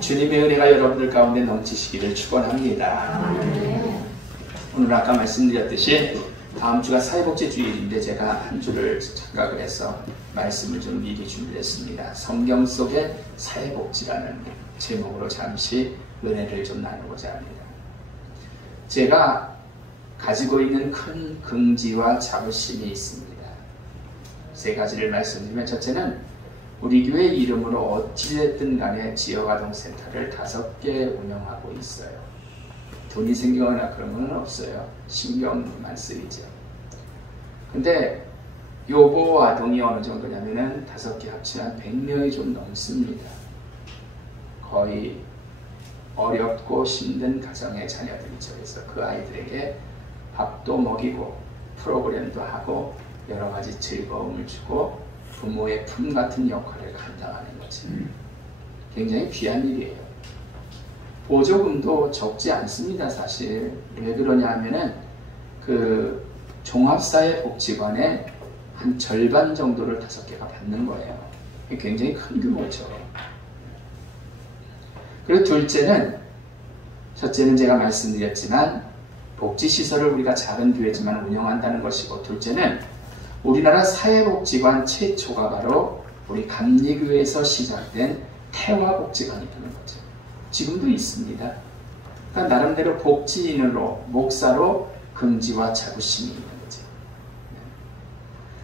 주님의 은혜가 여러분들 가운데 넘치시기를 축원합니다. 오늘 아까 말씀드렸듯이 다음 주가 사회복지주일인데 제가 한 주를 생각을 해서 말씀을 좀 미리 준비했습니다. 성경 속의 사회복지라는 제목으로 잠시 은혜를 좀 나누고자 합니다. 제가 가지고 있는 큰 긍지와 자부심이 있습니다. 세 가지를 말씀드리면, 첫째는 우리 교회 이름으로 어찌됐든 간에 지역아동센터를 5개 운영하고 있어요. 돈이 생기거나 그런 건 없어요. 신경만 쓰이죠. 근데 요보 아동이 어느 정도냐면은 5개 합치면 100명이 좀 넘습니다. 거의 어렵고 힘든 가정의 자녀들이죠. 그래서 그 아이들에게 밥도 먹이고 프로그램도 하고 여러 가지 즐거움을 주고 부모의 품 같은 역할을 감당하는 거지. 굉장히 귀한 일이에요. 보조금도 적지 않습니다, 사실. 왜 그러냐 하면은 그 종합사회복지관의 한 절반 정도를 5개가 받는 거예요. 굉장히 큰 규모죠. 그리고 둘째는, 첫째는 제가 말씀드렸지만 복지시설을 우리가 작은 교회지만 운영한다는 것이고, 둘째는 우리나라 사회복지관 최초가 바로 우리 감리교회에서 시작된 태화복지관이라는 거죠. 지금도 있습니다. 그러니까 나름대로 복지인으로, 목사로 긍지와 자부심이 있는 거죠.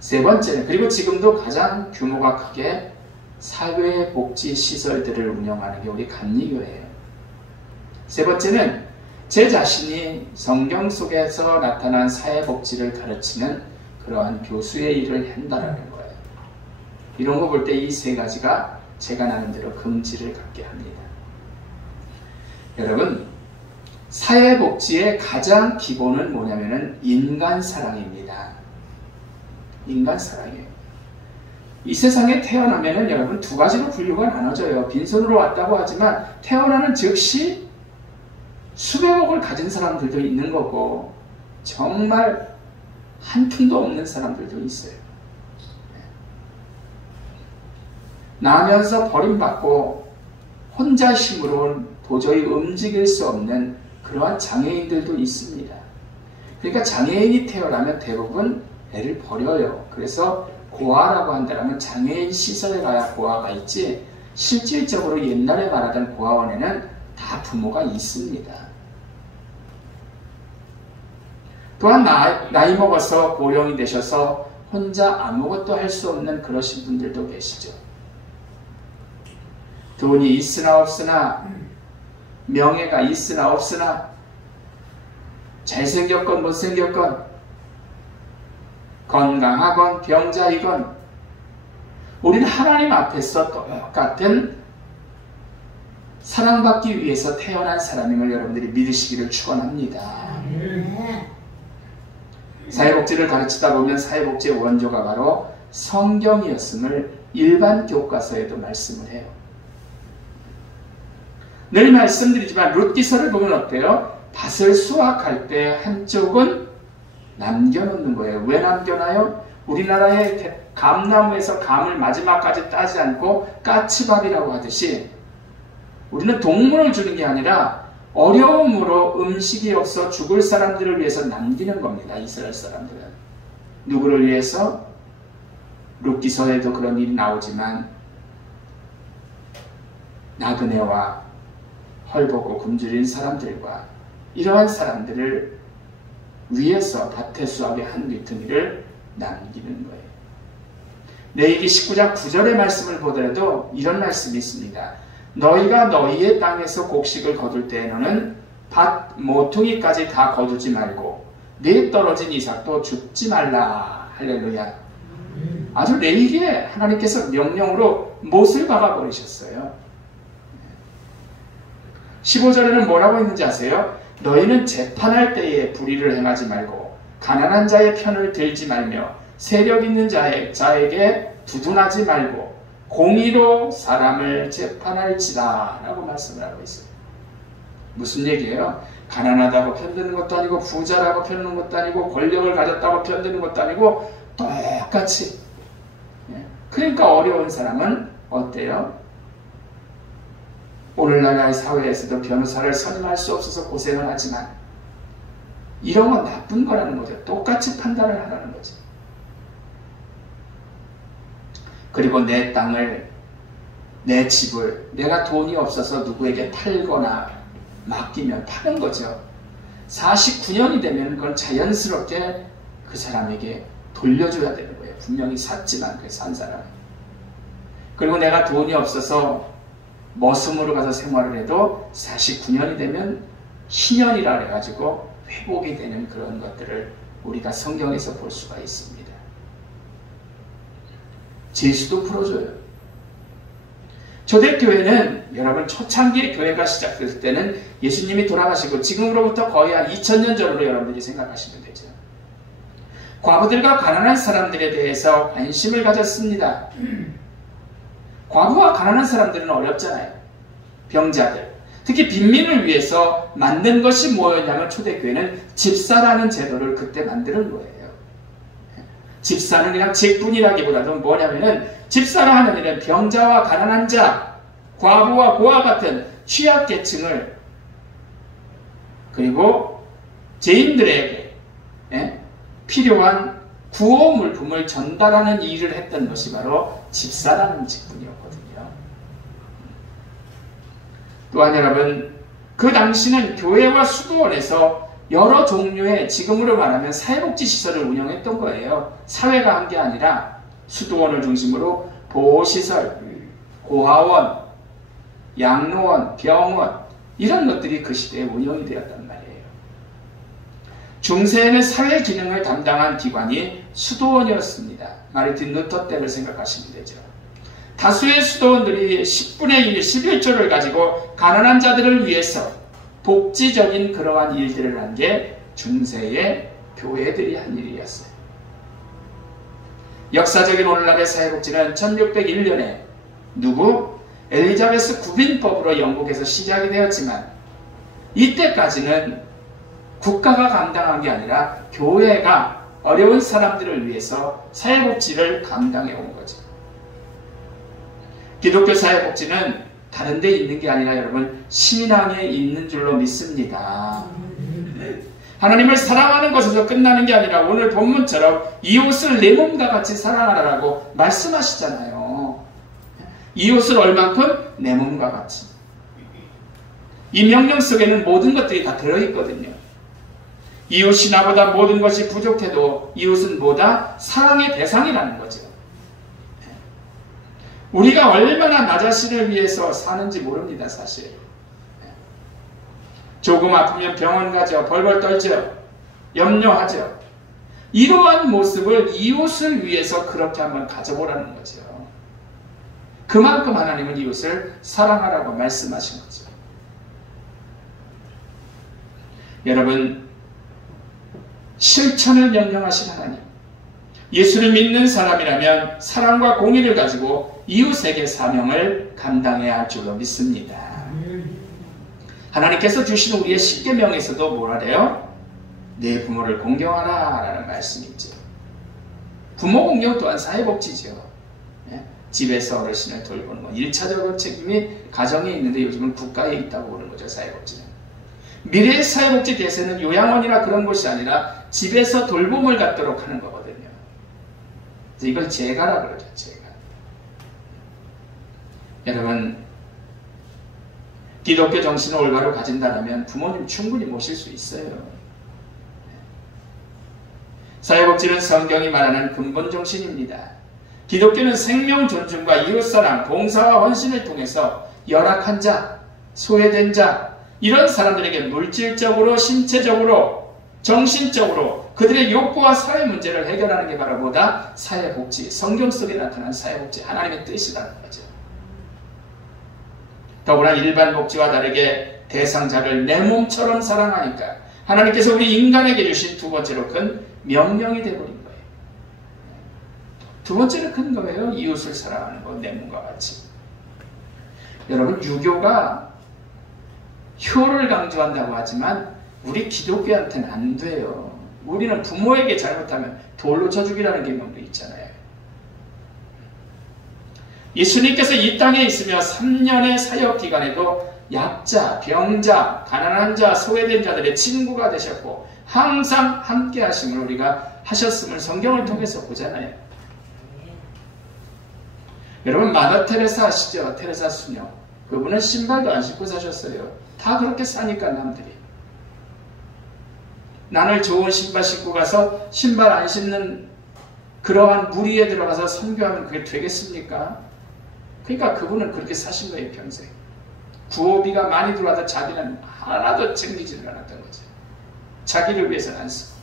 세 번째는, 그리고 지금도 가장 규모가 크게 사회복지시설들을 운영하는 게 우리 감리교회예요. 세 번째는 제 자신이 성경 속에서 나타난 사회복지를 가르치는 그러한 교수의 일을 한다라는 거예요. 이런 거 볼 때 이 세 가지가 제가 나름대로 긍지를 갖게 합니다. 여러분, 사회복지의 가장 기본은 뭐냐면은 인간사랑입니다. 인간사랑이에요. 이 세상에 태어나면은 여러분 2가지로 분류가 나눠져요. 빈손으로 왔다고 하지만 태어나는 즉시 수백억을 가진 사람들도 있는 거고, 정말 한 푼도 없는 사람들도 있어요. 나면서 버림받고 혼자 힘으로 도저히 움직일 수 없는 그러한 장애인들도 있습니다. 그러니까 장애인이 태어나면 대부분 애를 버려요. 그래서 고아라고 한다면 장애인 시설에 가야 고아가 있지, 실질적으로 옛날에 말하던 고아원에는 다 부모가 있습니다. 또한 나이 먹어서 고령이 되셔서 혼자 아무것도 할 수 없는 그러신 분들도 계시죠. 돈이 있으나 없으나, 명예가 있으나 없으나, 잘생겼건 못생겼건, 건강하건 병자이건, 우리는 하나님 앞에서 똑같은 사랑받기 위해서 태어난 사람임을 여러분들이 믿으시기를 축원합니다. 사회복지를 가르치다 보면 사회복지의 원조가 바로 성경이었음을 일반 교과서에도 말씀을 해요. 늘 말씀드리지만 룻기서를 보면 어때요? 밭을 수확할 때 한쪽은 남겨놓는 거예요. 왜 남겨놔요? 우리나라의 감나무에서 감을 마지막까지 따지 않고 까치밥이라고 하듯이 우리는 동물을 주는 게 아니라 어려움으로 음식이 없어 죽을 사람들을 위해서 남기는 겁니다. 이스라엘 사람들은. 누구를 위해서? 룻기서에도 그런 일이 나오지만 나그네와 헐벗고 굶주린 사람들과 이러한 사람들을 위해서 밭의 수확의 한 귀퉁이를 남기는 거예요. 레위기 19장 9절의 말씀을 보더라도 이런 말씀이 있습니다. 너희가 너희의 땅에서 곡식을 거둘 때에 너는 밭 모퉁이까지 다 거두지 말고 네 떨어진 이삭도 줍지 말라. 할렐루야. 아주 레위기에 하나님께서 명령으로 못을 박아버리셨어요. 15절에는 뭐라고 했는지 아세요? 너희는 재판할 때에 불의를 행하지 말고 가난한 자의 편을 들지 말며 세력 있는 자에게 두둔하지 말고 공의로 사람을 재판할지다 라고 말씀을 하고 있어요. 무슨 얘기예요? 가난하다고 편드는 것도 아니고 부자라고 편드는 것도 아니고 권력을 가졌다고 편드는 것도 아니고 똑같이. 그러니까 어려운 사람은 어때요? 오늘날의 사회에서도 변호사를 선임할 수 없어서 고생을 하지만 이런 건 나쁜 거라는 거죠. 똑같이 판단을 하라는 거죠. 그리고 내 땅을, 내 집을 내가 돈이 없어서 누구에게 팔거나 맡기면 파는 거죠. 49년이 되면 그건 자연스럽게 그 사람에게 돌려줘야 되는 거예요. 분명히 샀지만 그 산 사람. 그리고 내가 돈이 없어서 머슴으로 가서 생활을 해도 49년이 되면 희년이라 그래가지고 회복이 되는 그런 것들을 우리가 성경에서 볼 수가 있습니다. 제수도 풀어줘요. 초대교회는 여러분 초창기 교회가 시작됐을 때는 예수님이 돌아가시고 지금으로부터 거의 한 2000년 전으로 여러분들이 생각하시면 되죠. 과부들과 가난한 사람들에 대해서 관심을 가졌습니다. 과부와 가난한 사람들은 어렵잖아요. 병자들. 특히 빈민을 위해서 만든 것이 뭐였냐면 초대교회는 집사라는 제도를 그때 만드는 거예요. 집사는 그냥 직분이라기보다도 뭐냐면은 집사라 하는 일은 병자와 가난한 자, 과부와 고아 같은 취약계층을 그리고 죄인들에게 필요한 구호물품을 전달하는 일을 했던 것이 바로 집사라는 직분이었거든요. 또한 여러분, 그 당시는 교회와 수도원에서 여러 종류의 지금으로 말하면 사회복지시설을 운영했던 거예요. 사회가 한 게 아니라 수도원을 중심으로 보호시설, 고아원, 양로원, 병원 이런 것들이 그 시대에 운영이 되었단 말이에요. 중세에는 사회 기능을 담당한 기관이 수도원이었습니다. 마르틴 루터 때를 생각하시면 되죠. 다수의 수도원들이 10분의 1, 11조를 가지고 가난한 자들을 위해서 복지적인 그러한 일들을 한 게 중세의 교회들이 한 일이었어요. 역사적인 오늘날의 사회복지는 1601년에 엘리자베스 구빈법으로 영국에서 시작이 되었지만 이때까지는 국가가 감당한 게 아니라 교회가 어려운 사람들을 위해서 사회복지를 감당해 온 거죠. 기독교 사회복지는 다른 데 있는 게 아니라 여러분 신앙에 있는 줄로 믿습니다. 하나님을 사랑하는 것에서 끝나는 게 아니라 오늘 본문처럼 이웃을 내 몸과 같이 사랑하라고 말씀하시잖아요. 이웃을 얼만큼? 내 몸과 같이. 이 명령 속에는 모든 것들이 다 들어있거든요. 이웃이 나보다 모든 것이 부족해도 이웃은 뭐다? 사랑의 대상이라는 거죠. 우리가 얼마나 나 자신을 위해서 사는지 모릅니다, 사실. 조금 아프면 병원 가죠. 벌벌 떨죠. 염려하죠. 이러한 모습을 이웃을 위해서 그렇게 한번 가져보라는 거죠. 그만큼 하나님은 이웃을 사랑하라고 말씀하신 거죠. 여러분, 실천을 명령하신 하나님. 예수를 믿는 사람이라면 사랑과 공의를 가지고 이웃에게 사명을 감당해야 할 줄로 믿습니다. 하나님께서 주신 우리의 십계명에서도 뭐라래요? 내 부모를 공경하라 라는 말씀이 있죠. 부모 공경 또한 사회복지죠. 집에서 어르신을 돌보는 건 1차적인 책임이 가정에 있는데 요즘은 국가에 있다고 보는 거죠. 사회복지는. 미래의 사회복지 대세는 요양원이나 그런 곳이 아니라 집에서 돌봄을 갖도록 하는 거거든요. 이걸 제가라 그러죠. 제가. 여러분, 기독교 정신을 올바로 가진다면 부모님 충분히 모실 수 있어요. 사회복지는 성경이 말하는 근본 정신입니다. 기독교는 생명 존중과 이웃사랑, 봉사와 헌신을 통해서 열악한 자, 소외된 자, 이런 사람들에게 물질적으로, 신체적으로, 정신적으로 그들의 욕구와 사회 문제를 해결하는 게 바로 뭐다? 사회복지, 성경 속에 나타난 사회복지, 하나님의 뜻이라는 거죠. 더구나 일반 복지와 다르게 대상자를 내 몸처럼 사랑하니까 하나님께서 우리 인간에게 주신 두 번째로 큰 명령이 되어버린 거예요. 두 번째로 큰 거예요. 이웃을 사랑하는 것, 내 몸과 같이. 여러분, 유교가 효를 강조한다고 하지만 우리 기독교한테는 안 돼요. 우리는 부모에게 잘못하면 돌로 쳐 죽이라는 계명도 있잖아요. 예수님께서 이 땅에 있으며 3년의 사역 기간에도 약자, 병자, 가난한 자, 소외된 자들의 친구가 되셨고 항상 함께 하심을 우리가 하셨음을 성경을 통해서 보잖아요. 여러분, 마더 테레사 아시죠? 테레사 수녀. 그분은 신발도 안 신고 사셨어요. 다 그렇게 사니까 남들이. 나는 좋은 신발 신고 가서 신발 안 신는 그러한 무리에 들어가서 선교하면 그게 되겠습니까? 그러니까 그분은 그렇게 사신 거예요, 평생. 구호비가 많이 들어와도 자기는 하나도 챙기지를 않았던 거죠. 자기를 위해서는 안 쓰고.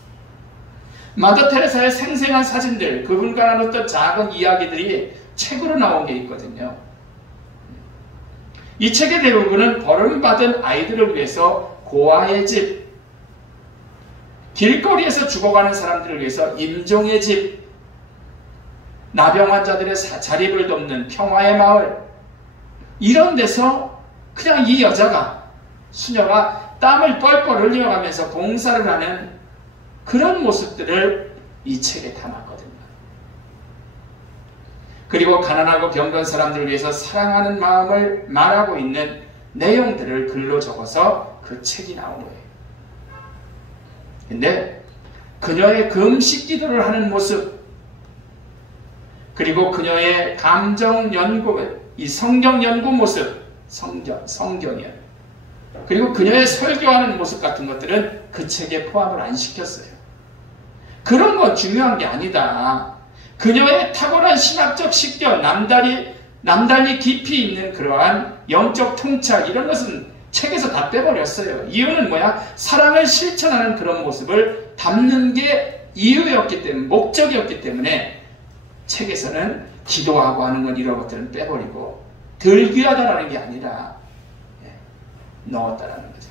마더 테레사의 생생한 사진들, 그분과 나눴던 작은 이야기들이 책으로 나온 게 있거든요. 이 책의 대부분은 버림받은 아이들을 위해서 고아의 집, 길거리에서 죽어가는 사람들을 위해서 임종의 집, 나병 환자들의 자립을 돕는 평화의 마을, 이런 데서 그냥 이 여자가, 수녀가 땀을 뻘뻘 흘려가면서 봉사를 하는 그런 모습들을 이 책에 담았거든요. 그리고 가난하고 병든 사람들을 위해서 사랑하는 마음을 말하고 있는 내용들을 글로 적어서 그 책이 나온 거예요. 근데 그녀의 금식 기도를 하는 모습, 그리고 그녀의 감정 연구, 이 성경 연구 모습, 성경이요. 그리고 그녀의 설교하는 모습 같은 것들은 그 책에 포함을 안 시켰어요. 그런 건 중요한 게 아니다. 그녀의 탁월한 신학적 식견, 남달리 깊이 있는 그러한 영적 통찰, 이런 것은 책에서 다 빼버렸어요. 이유는 뭐야? 사랑을 실천하는 그런 모습을 담는 게 이유였기 때문에, 목적이었기 때문에 책에서는 기도하고 하는 건 이런 것들은 빼버리고 덜 귀하다라는 게 아니라 넣었다라는 거죠.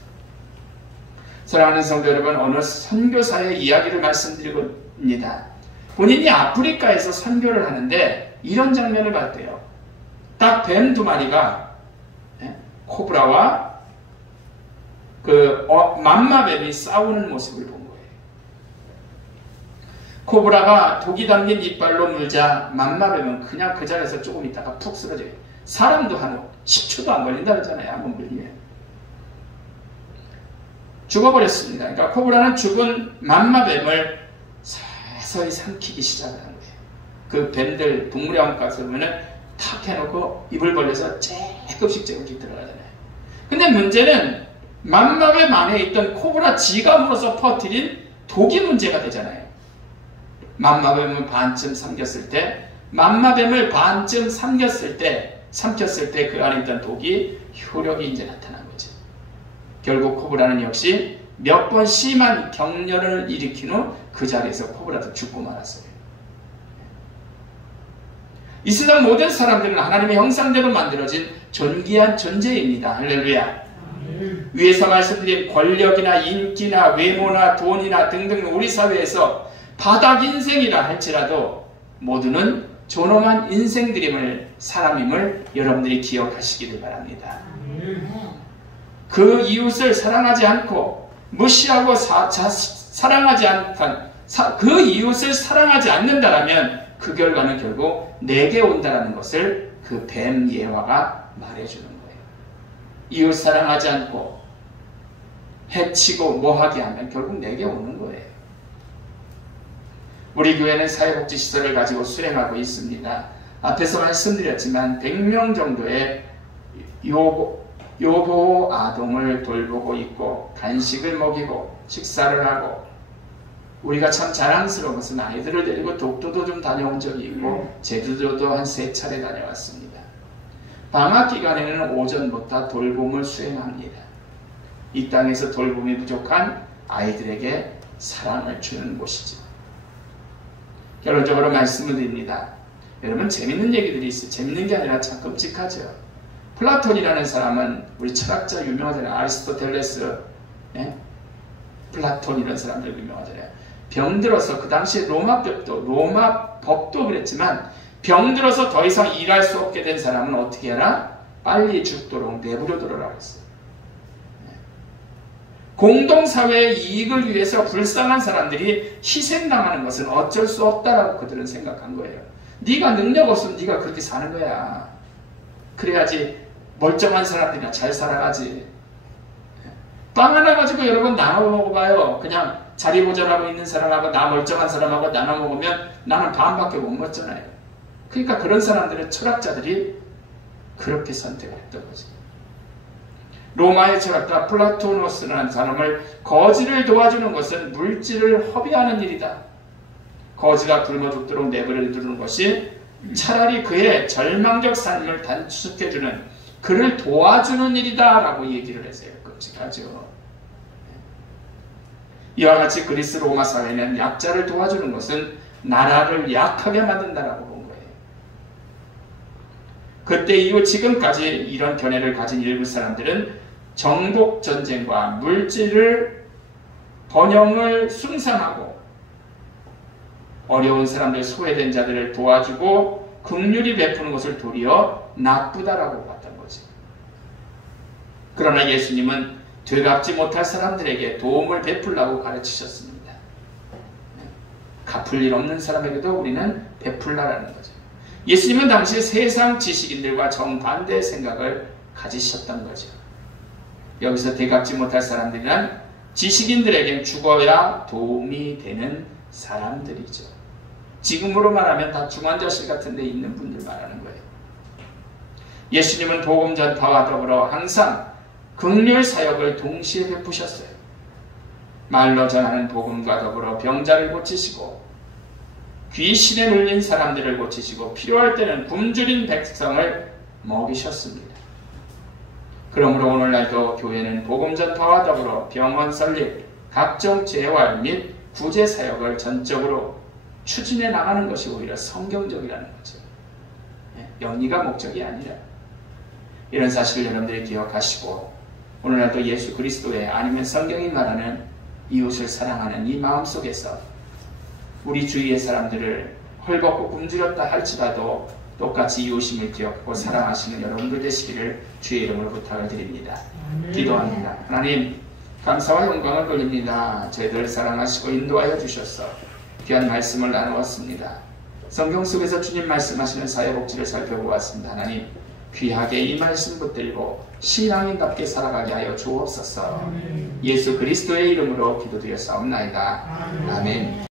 사랑하는 성도 여러분, 오늘 선교사의 이야기를 말씀드립니다. 본인이 아프리카에서 선교를 하는데 이런 장면을 봤대요. 딱 뱀 2마리가 코브라와 맘마뱀이 싸우는 모습을 본 거예요. 코브라가 독이 담긴 이빨로 물자 맘마뱀은 그냥 그 자리에서 조금 있다가 푹 쓰러져요. 사람도 한 10초도 안 걸린다 그러잖아요. 한번 물리면. 죽어버렸습니다. 그러니까 코브라는 죽은 맘마뱀을 서서히 삼키기 시작을 한 거예요. 그 뱀들 동물의 왕국 가서 보면은 탁 해놓고 입을 벌려서 조금씩 들어가잖아요. 근데 문제는 맘마뱀 안에 있던 코브라 지감으로서 퍼뜨린 독이 문제가 되잖아요. 맘마뱀을 반쯤 삼켰을 때, 맘마뱀을 반쯤 삼켰을 때 그 안에 있던 독이 효력이 이제 나타난 거죠. 결국 코브라는 역시 몇 번 심한 경련을 일으킨 후 그 자리에서 코브라도 죽고 말았어요. 이 세상 모든 사람들은 하나님의 형상대로 만들어진 존귀한 존재입니다. 할렐루야. 위에서 말씀드린 권력이나 인기나 외모나 돈이나 등등 우리 사회에서 바닥 인생이라 할지라도 모두는 존엄한 인생들임을, 사람임을 여러분들이 기억하시기를 바랍니다. 그 이웃을 사랑하지 않고 무시하고 사랑하지 않던 그 이웃을 사랑하지 않는다라면 그 결과는 결국 내게 온다라는 것을 그 뱀 예화가 말해주는 거예요. 이웃 사랑하지 않고 해치고 뭐하게 하면 결국 내게 오는 거예요. 우리 교회는 사회복지시설을 가지고 수행하고 있습니다. 앞에서 말씀드렸지만 100명 정도의 요보 아동을 돌보고 있고 간식을 먹이고 식사를 하고, 우리가 참 자랑스러운 것은 아이들을 데리고 독도도 좀 다녀온 적이 있고 제주도도 한 3차례 다녀왔습니다. 방학 기간에는 오전부터 돌봄을 수행합니다. 이 땅에서 돌봄이 부족한 아이들에게 사랑을 주는 곳이죠. 결론적으로 말씀을 드립니다. 여러분, 재밌는 얘기들이 있어요. 재밌는 게 아니라 참 끔찍하죠. 플라톤이라는 사람은 우리 철학자 유명하잖아요. 아리스토텔레스, 플라톤 이런 사람들 유명하잖아요. 병들어서, 그 당시에 로마 법도 그랬지만 병들어서 더 이상 일할 수 없게 된 사람은 어떻게 해라? 빨리 죽도록 내버려두라고 했어요. 공동사회의 이익을 위해서 불쌍한 사람들이 희생당하는 것은 어쩔 수 없다라고 그들은 생각한 거예요. 네가 능력 없으면 네가 그렇게 사는 거야. 그래야지 멀쩡한 사람들이나 잘 살아가지. 빵 하나 가지고 여러분 나눠 먹어봐요. 그냥 자리 보존하고 있는 사람하고 나 멀쩡한 사람하고 나눠 먹으면 나는 반밖에 못 먹잖아요. 그러니까 그런 사람들은 철학자들이 그렇게 선택을 했던 거지. 로마의 철학가 플라토노스라는 사람을 거지를 도와주는 것은 물질을 허비하는 일이다. 거지가 굶어 죽도록 내버려 두는 것이 차라리 그의 절망적 삶을 단축해주는 그를 도와주는 일이다 라고 얘기를 했어요. 끔찍하죠. 이와 같이 그리스 로마 사회는 약자를 도와주는 것은 나라를 약하게 만든다라고 본 거예요. 그때 이후 지금까지 이런 견해를 가진 일부 사람들은 정복 전쟁과 물질을 번영을 숭상하고 어려운 사람들, 소외된 자들을 도와주고 긍휼히 베푸는 것을 도리어 나쁘다라고 봤던 거지. 그러나 예수님은 되갚지 못할 사람들에게 도움을 베풀라고 가르치셨습니다. 갚을 일 없는 사람에게도 우리는 베풀라라는 거죠. 예수님은 당시 세상 지식인들과 정반대의 생각을 가지셨던 거죠. 여기서 되갚지 못할 사람들이란 지식인들에겐 죽어야 도움이 되는 사람들이죠. 지금으로 말하면 다 중환자실 같은 데 있는 분들 말하는 거예요. 예수님은 복음 전파와 더불어 항상 긍휼 사역을 동시에 베푸셨어요. 말로 전하는 복음과 더불어 병자를 고치시고 귀신에 눌린 사람들을 고치시고 필요할 때는 굶주린 백성을 먹이셨습니다. 그러므로 오늘날도 교회는 복음 전파와 더불어 병원 설립, 각종 재활 및 구제 사역을 전적으로 추진해 나가는 것이 오히려 성경적이라는 거죠. 영리가 목적이 아니라. 이런 사실을 여러분들이 기억하시고 오늘날도 예수 그리스도의 아니면 성경이 말하는 이웃을 사랑하는 이 마음 속에서 우리 주위의 사람들을 헐벗고 굶주렸다 할지라도 똑같이 이웃임을 기억하고 사랑하시는 여러분들 되시기를 주의 이름으로 부탁을 드립니다. 기도합니다. 하나님, 감사와 영광을 돌립니다. 저희들 사랑하시고 인도하여 주셔서 귀한 말씀을 나누었습니다. 성경 속에서 주님 말씀하시는 사회복지를 살펴보았습니다. 하나님, 귀하게 이 말씀 붙들고 신앙인답게 살아가게 하여 주옵소서. 예수 그리스도의 이름으로 기도드렸사옵나이다. 아멘.